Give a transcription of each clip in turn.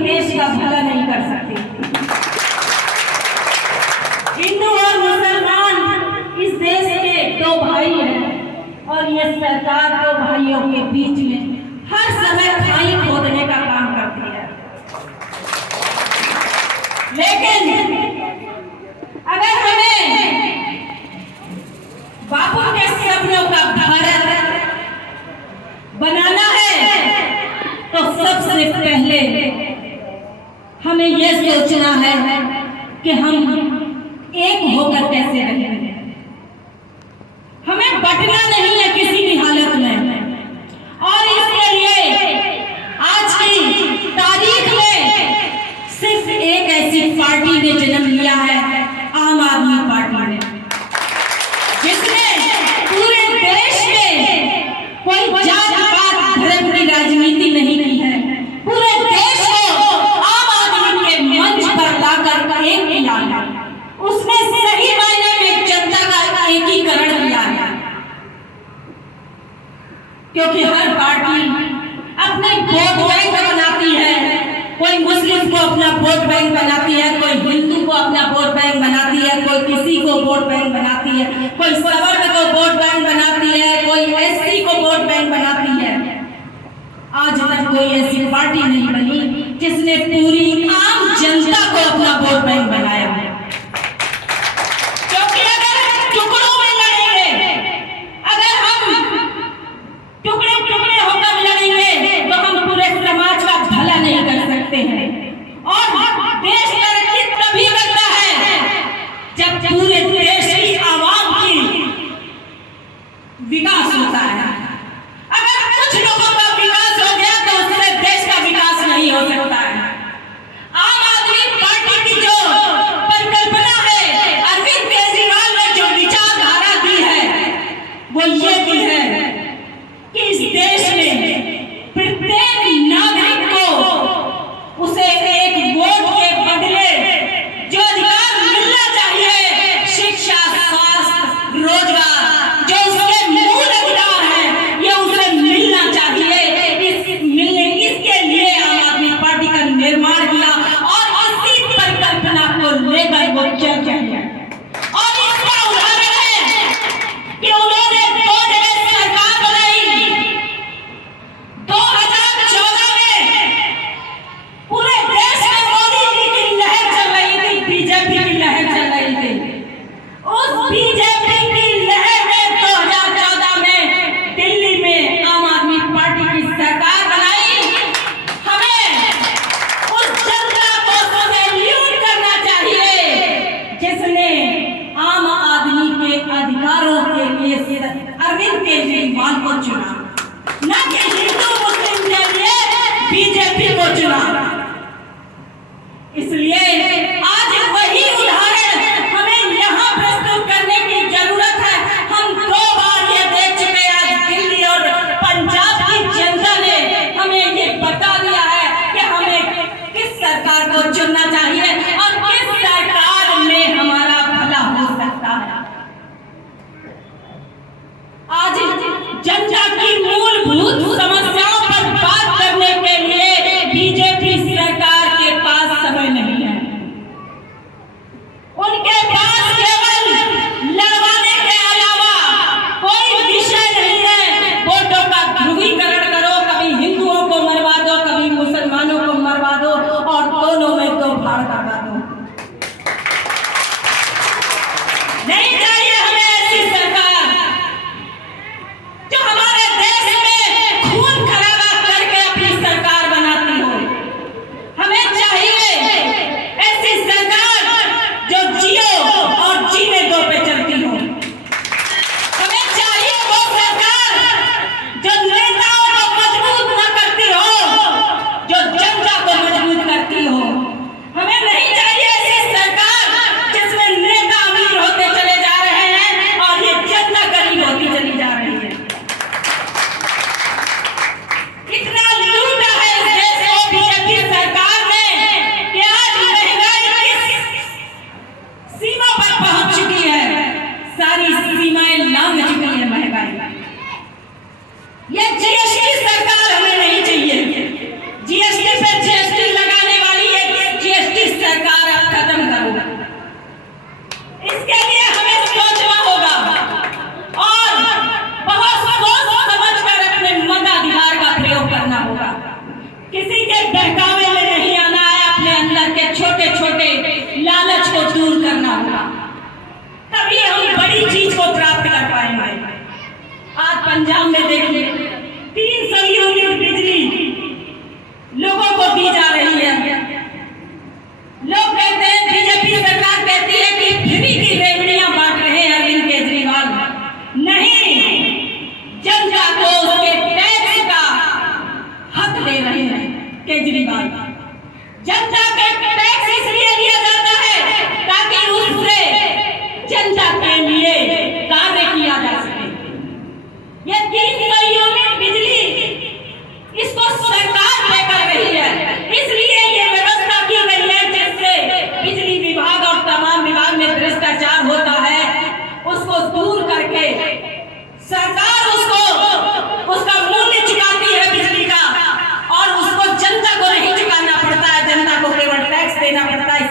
देश का भला नहीं कर सकती। हिंदू और मुसलमान इस देश के दो भाई हैं और ये सरकार दो भाइयों के बीच में हर समय खाई खोदने का काम करती है। लेकिन अगर हमें बापू के सपनों का भारत बनाना है तो सबसे पहले हमें यह सोचना है कि हम एक होकर कैसे रहेंगे। हमें बंटना नहीं है किसी भी हालत में, और इसके लिए आज की तारीख में सिर्फ एक ऐसी पार्टी ने जन्म लिया है, आम आदमी पार्टी ने, जिसने पूरे देश में कोई जात पात धर्म की राजनीति नहीं की है। पूरे देश को आम आदमी के मंच पर लाकर एक किया है। उसने सही मायने में जनता का एकीकरण किया है, क्योंकि हर पार्टी अपने वोट बैंक बनाती है। कोई मुस्लिम को अपना वोट बैंक बनाती है, कोई हिंदू को अपना वोट बैंक बनाती है, कोई किसी को वोट बैंक बनाती है, कोई सवर्ण को वोट बैंक बनाती है, कोई एससी को वोट बैंक बनाती है। आज तक कोई ऐसी पार्टी नहीं बनी जिसने पूरी आम जनता को अपना वोट बैंक बनाया है। क्योंकि अगर टुकड़ों में लड़ेंगे, अगर हम टुकड़े टुकड़े होकर लड़ेंगे तो हम पूरे समाज का भला नहीं कर सकते हैं। और देश तरक्की तभी करता है जब पूरे देश की आवाम की विकास होता है। अगर कुछ लोगों का विकास हो गया तो उससे देश का विकास नहीं हो सकता है। आम आदमी पार्टी की जो परिकल्पना है, अरविंद केजरीवाल ने जो विचारधारा दी है, वो ये दी है कि इस देश में प्रत्येक नागरिक को उसे एक वोट के बदले जो अधिकार मिलना चाहिए, शिक्षा, स्वास्थ्य, रोजगार, जो उसके मूल अधिकार है, ये उसे मिलना चाहिए। इसके लिए आम आदमी पार्टी का निर्माण किया और इसी परिकल्पना को लेकर वो चल चाहिए। और इसका उदाहरण है कि उन्होंने दो जगह सरकार बनाई। 2014 में पूरे देश में मोदी जी की लहर चल रही थी, बीजेपी की लहर चल रही थी। उस बीजेपी की लहर में 2014 में दिल्ली में आम आदमी पार्टी की सरकार बनाई। हमें उस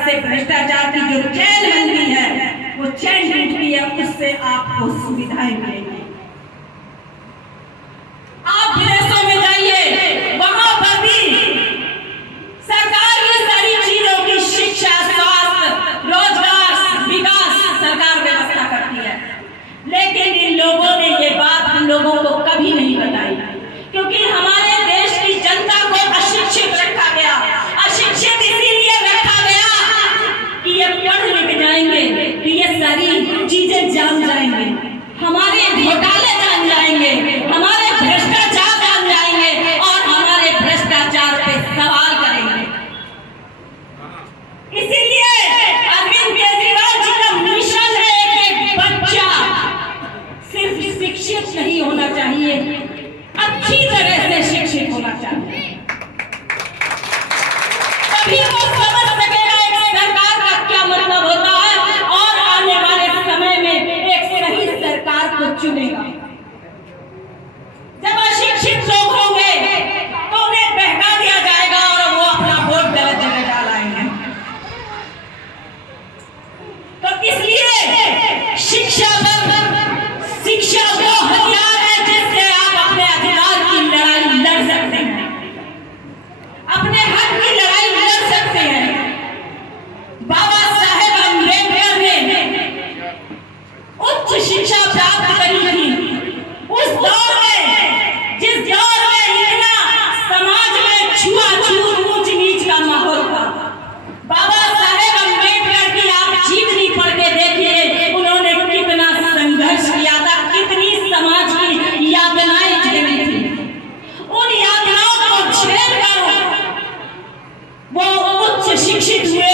से भ्रष्टाचार की जो चैन बनती है वो चैन टूटती है, उससे आपको सुविधाएं मिलेंगी। आप विदेशों में जाइए, वहां पर भी सरकार की सारी चीजों की शिक्षा, स्वास्थ्य, रोजगार, विकास सरकार व्यवस्था करती है, लेकिन इन लोगों ने ये बात हम लोगों को कभी नहीं बताई, क्योंकि हमारे देश की जनता को अशिक्षित रखा गया। अशिक्षित इसीलिए रखा गया कि ये पढ़ लिख जाएंगे, कि ये सारी चीजें जान जाएंगे, हमारे घोटाले जान जाएंगे, हमारे भ्रष्टाचार जान जाएंगे और हमारे भ्रष्टाचार पे सवाल करेंगे। इसीलिए अरविंद केजरीवाल जी का मिशन है कि बच्चा सिर्फ शिक्षित नहीं होना चाहिए, अच्छी तरह से शिक्षित होना चाहिए, तभी वो समझ सकेगा एक सरकार का क्या मतलब होता है और आने वाले समय में एक सही सरकार को चुनेगा। जब अशिक्षित लोग होंगे तो उन्हें बहका दिया जाएगा और वो अपना वोट गलत जगह डालेंगे। तो इसलिए शिक्षा वो हथियार है जिससे आप अपने अधिकार की लड़ाई लड़ सकते हैं, अपने हक की लड़ाई लड़ सकते हैं। बाबा साहेब अम्बेडकर ने उच्च शिक्षा प्राप्त करी थी उस दौर में, जिस दौर में इतना समाज में छुआछूत, ऊंच नीच का माहौल था। बाबा साहेब अम्बेडकर की आप जीवनी पढ़ के देखिए, उन्होंने कितना संघर्ष किया था, कितनी समाज की यातनाएं झेली थी। उन यातनाओं को झेलकर वो उच्च शिक्षित हुए